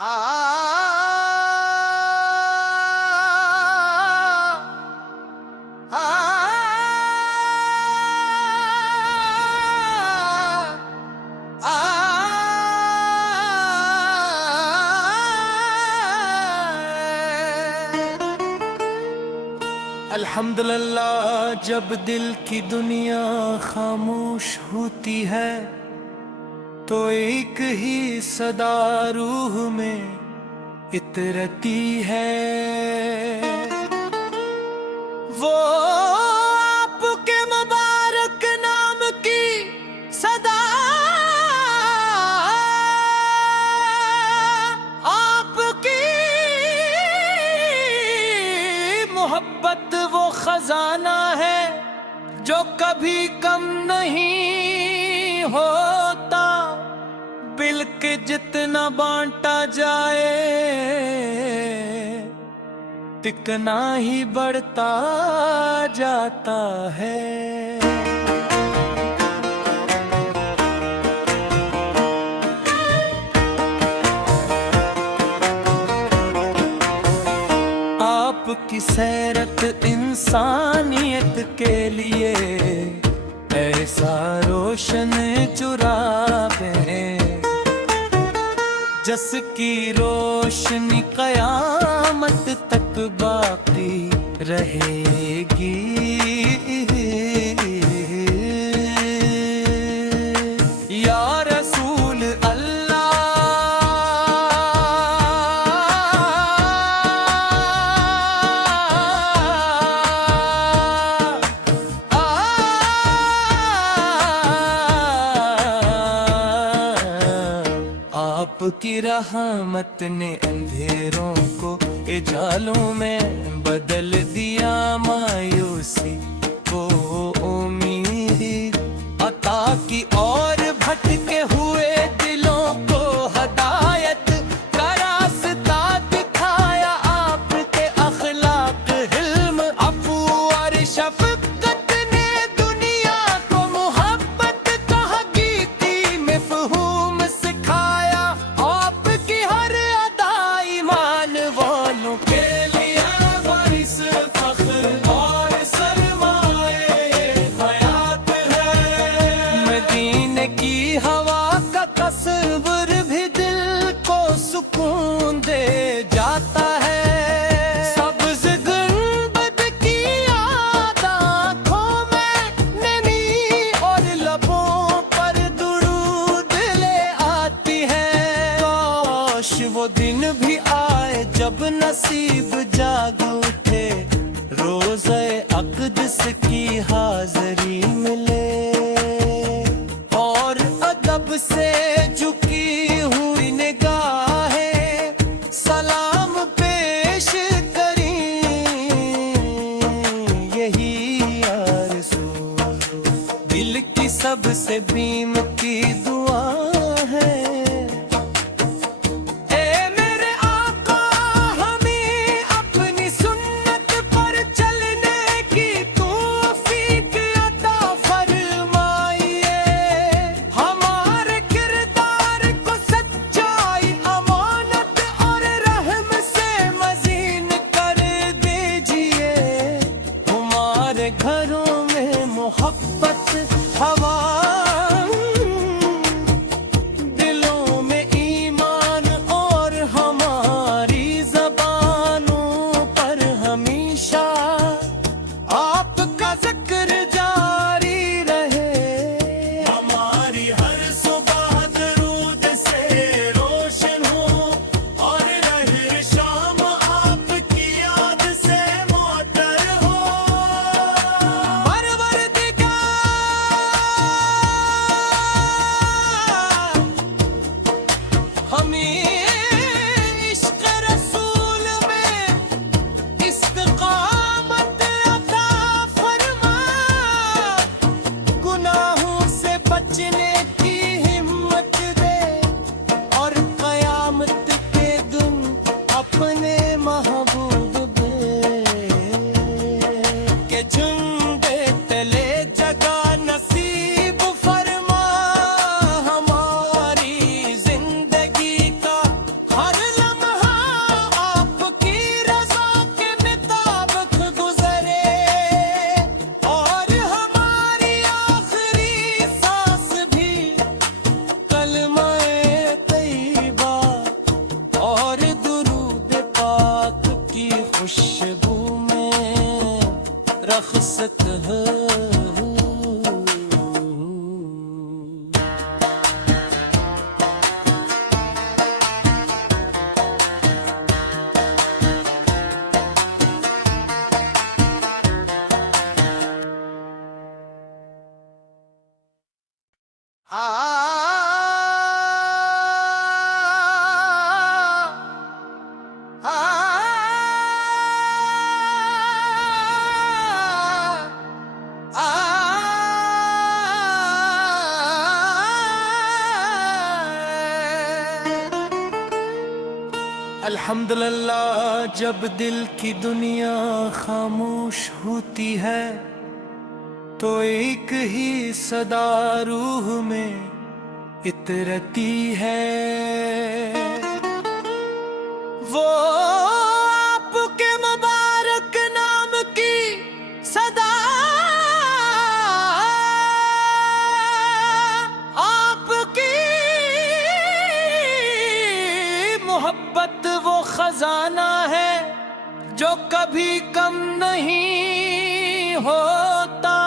आ अल्हम्दुलिल्लाह, जब दिल की दुनिया खामोश होती है तो एक ही सदा रूह में इतरती है। वो आपके मुबारक नाम की सदा, आपकी मोहब्बत वो खजाना है जो कभी कम नहीं होता। बिल के जितना बांटा जाए तिकना ही बढ़ता जाता है। आपकी सैरत इंसानियत के लिए ऐसा रोशन चुरावे जिसकी रोशनी कयामत तक बाकी रहेगी। या रसूल अल्लाह, आपकी रहमत ने अंधेरों को उजालों में बदल दिया। मायूसी को उम्मीद अता की और भटके हुए दिलों को हदायत का रास्ता दिखाया। आपके अखलाक, हिल्म, अफू और शफकत ने दुनिया को मोहब्बत का हकीकी मफ़हूम सिखाया। आपकी हर अदा ईमान वालों के लिए बारिश फख्र और सरमाए हयात है। मदीने की हवा का तस्वर भी दिल को सुकून दे जाता है। सब्ज़ गुंबद की याद आँखों में नमी और लबों पर दुरूद ले आती है। काश वो दिन भी आए जब नसीब जाग उठे, रोज़े अक़दस की हाज़री मिले और अदब से झुकी हुई निगाहें सलाम पेश करीं। यही आरज़ू दिल की सबसे कीमती दुआ है। घरों में मोहब्बत हवा अल्हम्दुलिल्लाह जब दिल की दुनिया खामोश होती है तो एक ही सदा रूह में इतरती है। वो आपके मुबारक नाम की सदा, आपकी मोहब्बत वो खजाना है जो कभी कम नहीं होता।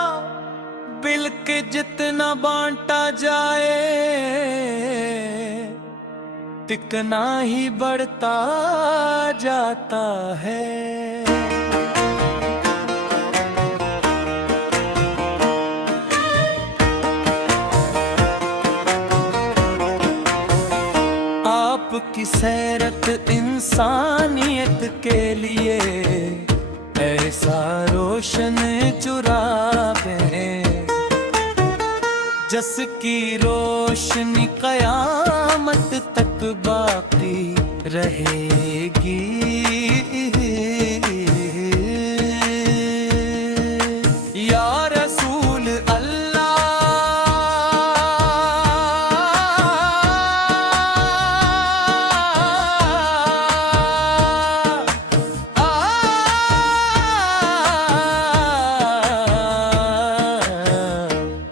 बिल के जितना बांटा जाए तिकना ही बढ़ता जाता है। आपकी सैरत इंसानियत के लिए ऐसा रोशन चुरावे जिसकी रोशनी कयामत तक बाकी रहेगी। या रसूल अल्लाह,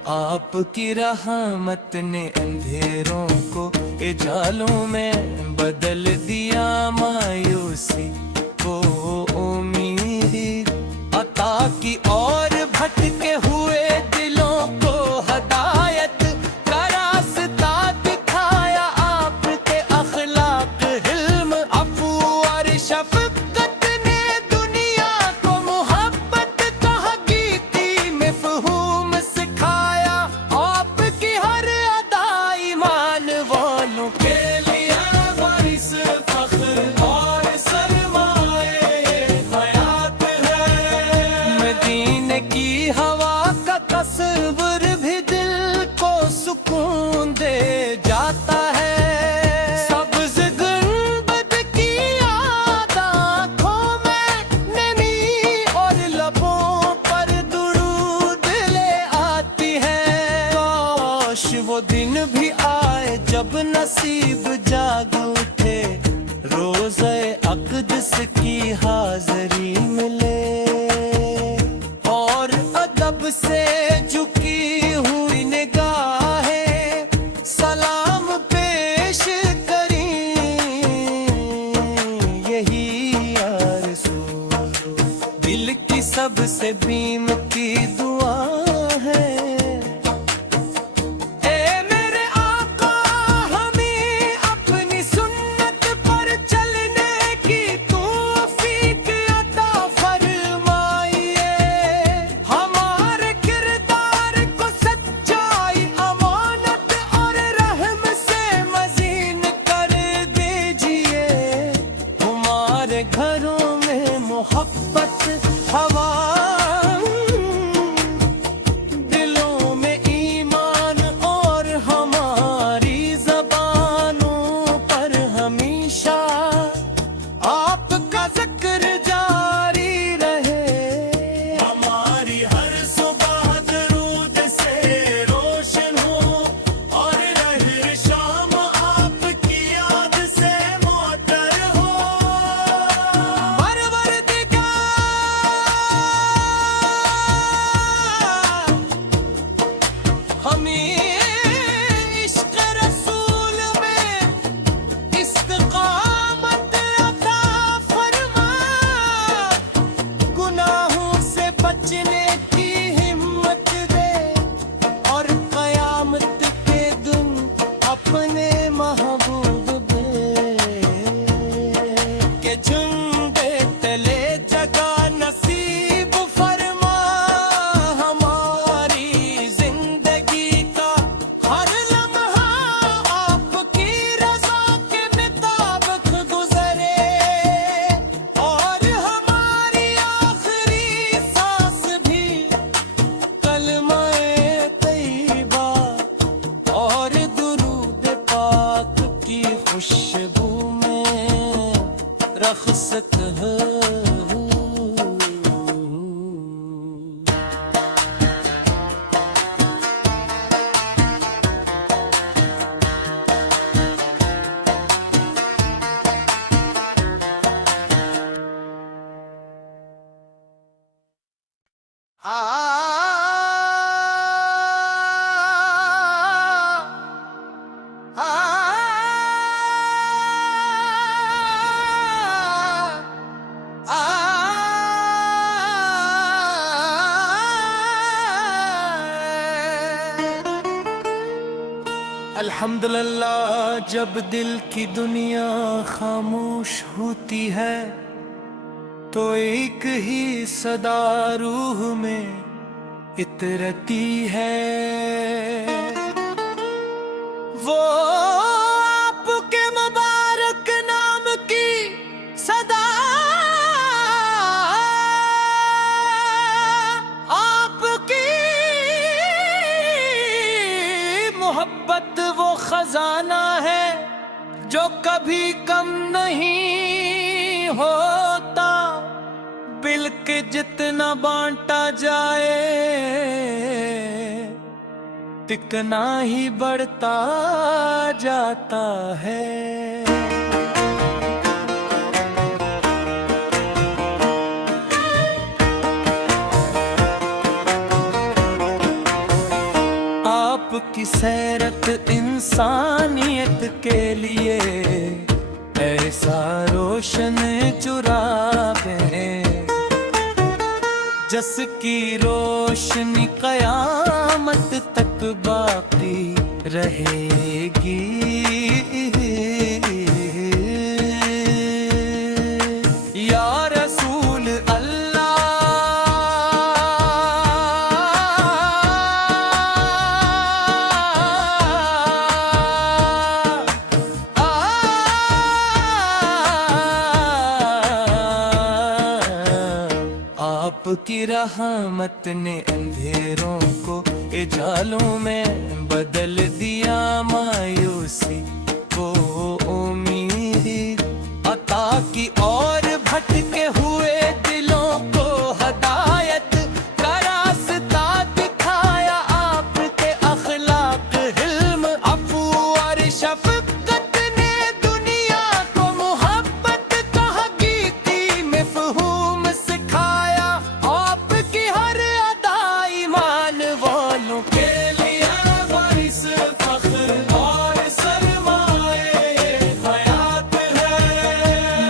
आपकी रहमत ने अंधेरों को उजालों में बदल दिया। मायूसी को उम्मीद अता की और भटके हुए दिलों को हदायत का रास्ता दिखाया। आपके अखलाक हिल्म अफू और शफकत ने दुनिया को मोहब्बत का हकीकी मफ़हूम सिखाया। आपकी हर अदा ईमान वालों के लिए बारिश फख्र और सरमाए हयात है। मदीने की हवा का तस्वर भी दिल को सुकून दे जाता है। सब्ज़ गुंबद की याद आँखों में नमी और लबों पर दुरूद ले आती है। काश वो दिन भी आए जब नसीब जाग उठे, रोज़े अक़दस की हाज़री मिले और अदब से झुकी हुई निगाहें सलाम पेश करीं। यही आरज़ू दिल की सबसे कीमती दुआ है। घरों में मोहब्बत हवा, दिलों में ईमान और हमारी ज़बानों पर हमेशा आपका ज़िक्र जारी रहे। हमारी हर सुबह दरूद से रोशन हो और रहे शाम आपकी याद से मोतर हो। हमें इश्क़ रसूल में इस्तिक़ामत अता फरमा, गुनाहों से बचने की हिम्मत दे और क़यामत के दिन अपने महबूब दे के झुंडे तले जगह नसीब फरमा। हमारी जिंदगी का हर लम्हा आपकी रज़ा के मुताबिक गुज़रे और हमारी आखिरी सांस भी कलमा-ए तैयबा और दुरूद पाक की खुशबू में रखसत हो। अल्हम्दुलिल्लाह, जब दिल की दुनिया खामोश होती है तो एक ही सदा रूह में इतरती है। वो आपके मुबारक नाम की सदा, आपकी मोहब्बत वो खजाना है जो कभी कम नहीं होता। बिल के जितना बांटा जाए तिकना ही बढ़ता जाता है। आपकी सैरत इंसानियत के लिए ऐसा रोशन चुरावे जिसकी रोशनी कयामत तक बाकी रहेगी। या रसूल अल्लाह, आपकी रहमत ने अंधेरों को उजालों में बदल दिया। मायूसी को उम्मीद अता की और भटके हुए दिलों को हदायत का रास्ता दिखाया। आपके अखलाक, हिल्म, अफू और शफकत ने दुनिया को मोहब्बत का हकीकी मफ़हूम सिखाया। आपकी हर अदा ईमान वालों के लिए बारिश फख्र और सरमाए हयात है।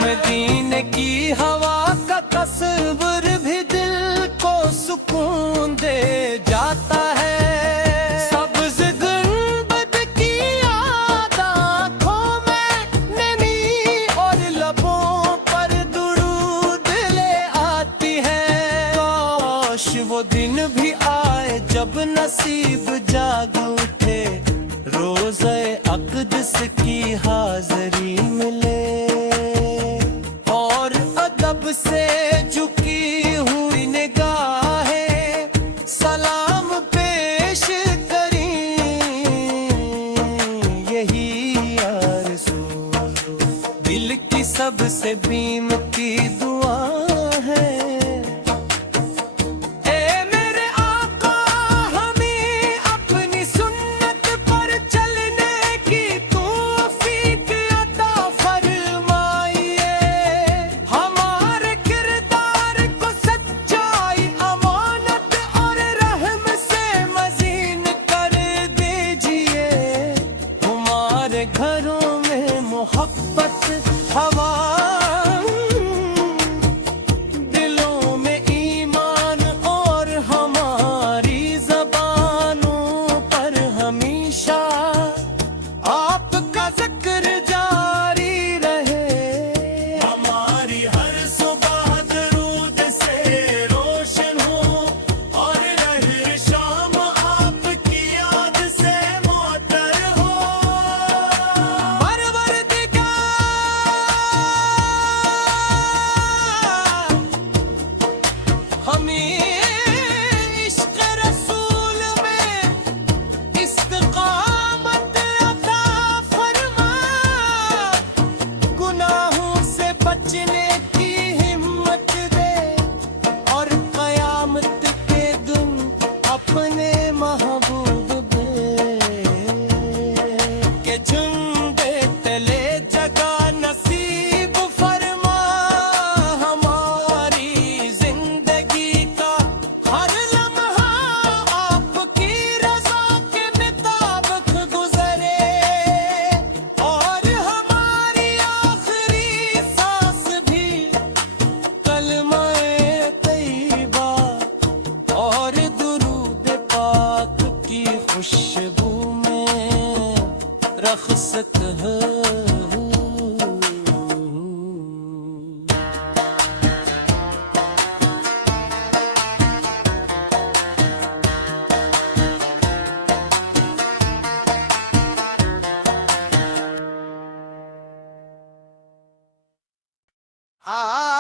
मदीने की हवा का तस्वर भी दिल को सुकून दे जाता है। सब्ज़ गुंबद की याद आँखों में नमी और लबों पर दुरूद ले आती है। काश वो दिन भी आए जब नसीब जाग उठे, रोज़े अक़दस की हाज़री मिले और अदब से झुकी हुई निगाहें सलाम पेश करीं। यही आरज़ू दिल की सबसे कीमती दुआ है। घरों में मोहब्बत हवा, दिलों में ईमान और हमारी ज़बानों पर हमेशा आपका ज़िक्र जारी रहे। हमारी हर सुबह दरूद से रोशन हो और रहे शाम आपकी याद से मुअत्तर हो। आ